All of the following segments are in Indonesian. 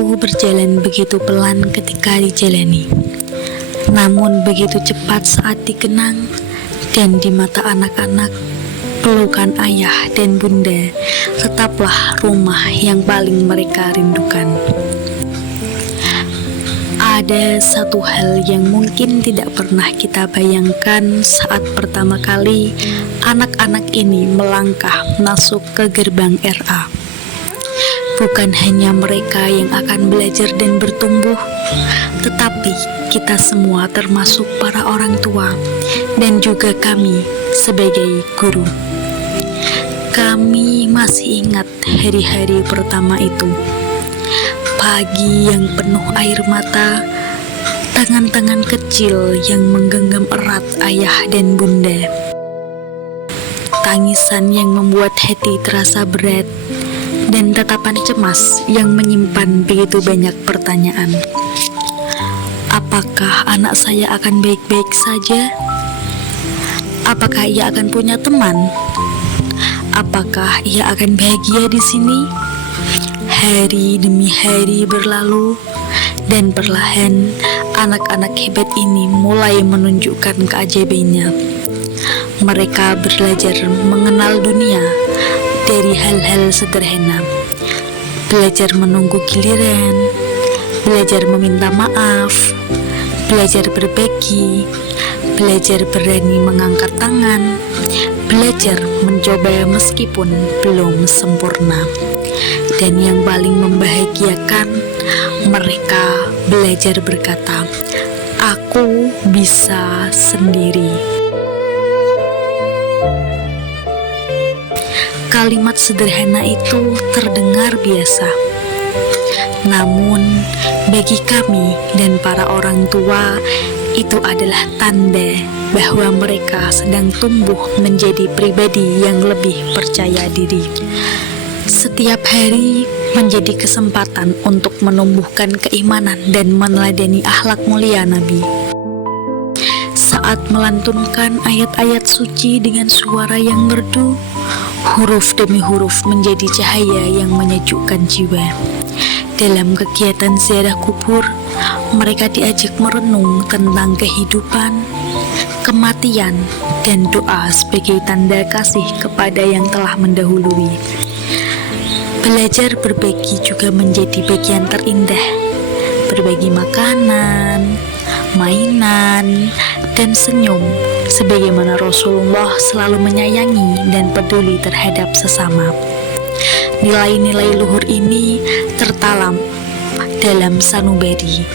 Waktu berjalan begitu pelan ketika dijalani, namun begitu cepat saat dikenang. Dan di mata anak-anak, pelukan ayah dan bunda tetaplah rumah yang paling mereka rindukan. Ada satu hal yang mungkin tidak pernah kita bayangkan saat pertama kali anak-anak ini melangkah masuk ke gerbang RA. Bukan hanya mereka yang akan belajar dan bertumbuh, tetapi kita semua termasuk para orang tua dan juga kami sebagai guru. Kami masih ingat hari-hari pertama itu. Pagi yang penuh air mata, tangan-tangan kecil yang menggenggam erat ayah dan bunda. Tangisan yang membuat hati terasa berat, dan tatapan cemas yang menyimpan begitu banyak pertanyaan. Apakah anak saya akan baik-baik saja? Apakah ia akan punya teman? Apakah ia akan bahagia di sini? Hari demi hari berlalu, dan perlahan anak-anak hebat ini mulai menunjukkan keajaibannya. Mereka belajar mengenal dunia dari hal-hal sederhana, belajar menunggu giliran, belajar meminta maaf, belajar berbagi, belajar berani mengangkat tangan, belajar mencoba meskipun belum sempurna. Dan yang paling membahagiakan, mereka belajar berkata, "Aku bisa sendiri." Kalimat sederhana itu terdengar biasa, namun bagi kami dan para orang tua itu adalah tanda bahwa mereka sedang tumbuh menjadi pribadi yang lebih percaya diri. Setiap hari menjadi kesempatan untuk menumbuhkan keimanan dan meneladani akhlak mulia Nabi. Saat melantunkan ayat-ayat suci dengan suara yang merdu, huruf demi huruf menjadi cahaya yang menyejukkan jiwa. Dalam kegiatan ziarah kubur, mereka diajak merenung tentang kehidupan, kematian, dan doa sebagai tanda kasih kepada yang telah mendahului. Belajar berbagi juga menjadi bagian terindah. Berbagi makanan, mainan, dan senyum, sebagaimana Rasulullah selalu menyayangi dan peduli terhadap sesama. Nilai-nilai luhur ini tertalam dalam sanubari,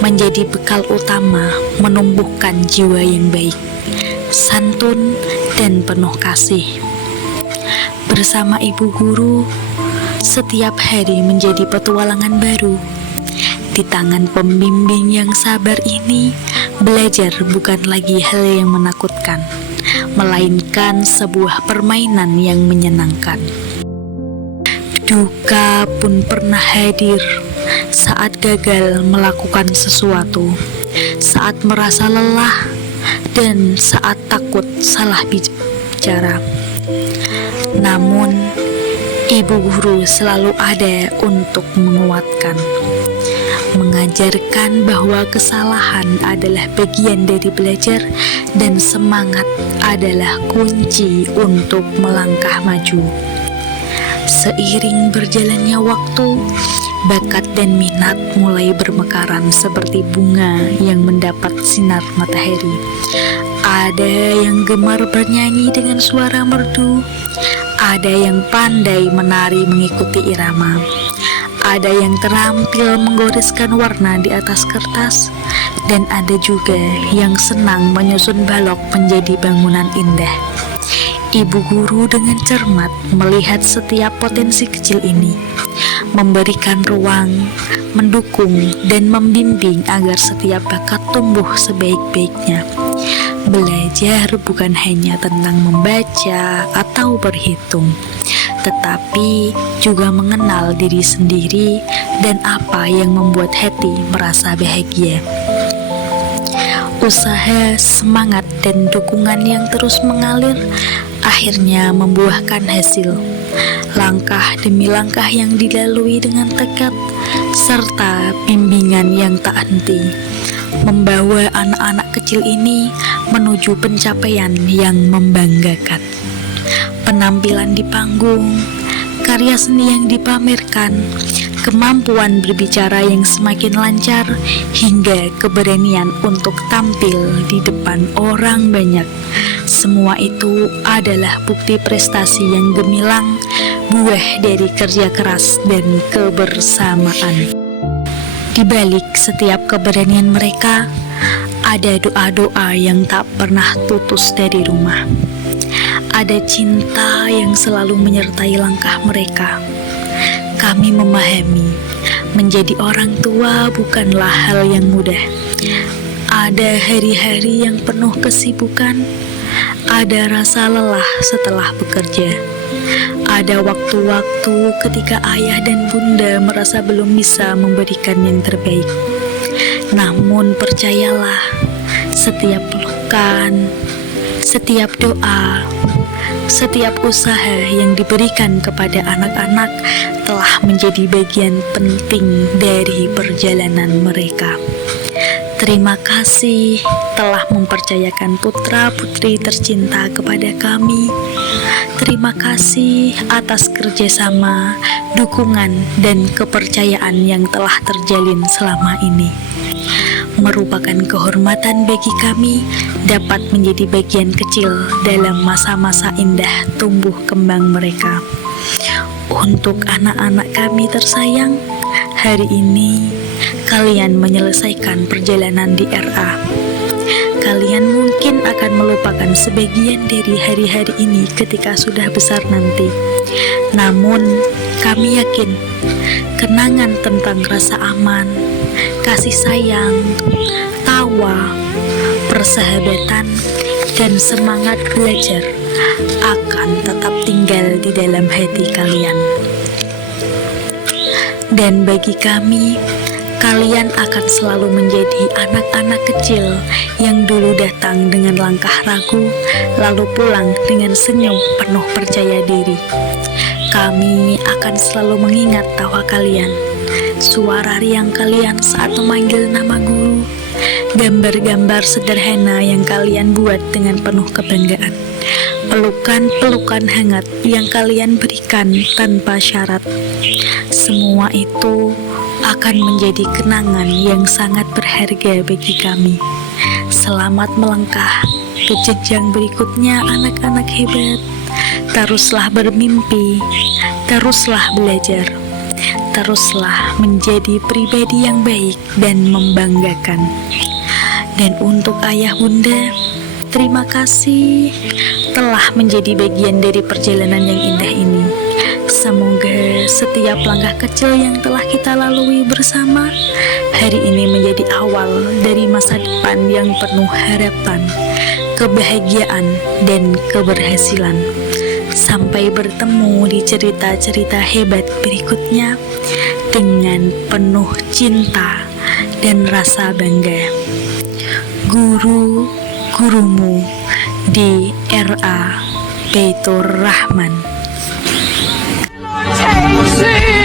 menjadi bekal utama menumbuhkan jiwa yang baik, santun, dan penuh kasih. Bersama ibu guru, setiap hari menjadi petualangan baru. Di tangan pembimbing yang sabar ini, belajar bukan lagi hal yang menakutkan, melainkan sebuah permainan yang menyenangkan. Duka pun pernah hadir saat gagal melakukan sesuatu, saat merasa lelah, dan saat takut salah bicara. Namun, ibu guru selalu ada untuk menguatkan, mengajarkan bahwa kesalahan adalah bagian dari belajar dan semangat adalah kunci untuk melangkah maju. Seiring berjalannya waktu, bakat dan minat mulai bermekaran seperti bunga yang mendapat sinar matahari. Ada yang gemar bernyanyi dengan suara merdu, ada yang pandai menari mengikuti irama, ada yang terampil menggoreskan warna di atas kertas, dan ada juga yang senang menyusun balok menjadi bangunan indah. Ibu guru dengan cermat melihat setiap potensi kecil ini, memberikan ruang, mendukung, dan membimbing agar setiap bakat tumbuh sebaik-baiknya. Belajar bukan hanya tentang membaca atau berhitung, tetapi juga mengenal diri sendiri dan apa yang membuat hati merasa bahagia. Usaha, semangat, dan dukungan yang terus mengalir akhirnya membuahkan hasil. Langkah demi langkah yang dilalui dengan tekad, serta bimbingan yang tak henti, membawa anak-anak kecil ini menuju pencapaian yang membanggakan. Penampilan di panggung, karya seni yang dipamerkan, kemampuan berbicara yang semakin lancar, hingga keberanian untuk tampil di depan orang banyak. Semua itu adalah bukti prestasi yang gemilang, buah dari kerja keras dan kebersamaan. Di balik setiap keberanian mereka, ada doa-doa yang tak pernah putus dari rumah. Ada cinta yang selalu menyertai langkah mereka. Kami memahami, menjadi orang tua bukanlah hal yang mudah. Ada hari-hari yang penuh kesibukan, ada rasa lelah setelah bekerja, ada waktu-waktu ketika ayah dan bunda merasa belum bisa memberikan yang terbaik. Namun percayalah, setiap pelukan, setiap doa, setiap usaha yang diberikan kepada anak-anak telah menjadi bagian penting dari perjalanan mereka. Terima kasih telah mempercayakan putra-putri tercinta kepada kami. Terima kasih atas kerjasama, dukungan, dan kepercayaan yang telah terjalin selama ini. Merupakan kehormatan bagi kami dapat menjadi bagian kecil dalam masa-masa indah tumbuh kembang mereka. Untuk anak-anak kami tersayang, hari ini kalian menyelesaikan perjalanan di RA. Kalian mungkin akan melupakan sebagian dari hari-hari ini ketika sudah besar nanti. Namun, kami yakin kenangan tentang rasa aman, kasih sayang, tawa, persahabatan, dan semangat belajar akan tetap tinggal di dalam hati kalian. Dan bagi kami, kalian akan selalu menjadi anak-anak kecil yang dulu datang dengan langkah ragu, lalu pulang dengan senyum penuh percaya diri. Kami akan selalu mengingat tawa kalian, suara riang kalian saat memanggil nama guru, gambar-gambar sederhana yang kalian buat dengan penuh kebanggaan, pelukan-pelukan hangat yang kalian berikan tanpa syarat. Semua itu akan menjadi kenangan yang sangat berharga bagi kami. Selamat melangkah ke jenjang berikutnya, anak-anak hebat. Teruslah bermimpi, teruslah belajar, teruslah menjadi pribadi yang baik dan membanggakan. Dan untuk ayah bunda, terima kasih telah menjadi bagian dari perjalanan yang indah ini. Semoga setiap langkah kecil yang telah kita lalui bersama hari ini menjadi awal dari masa depan yang penuh harapan, kebahagiaan, dan keberhasilan. Sampai bertemu di cerita-cerita hebat berikutnya dengan penuh cinta dan rasa bangga. Guru-gurumu di RA Baitur Rahman. Take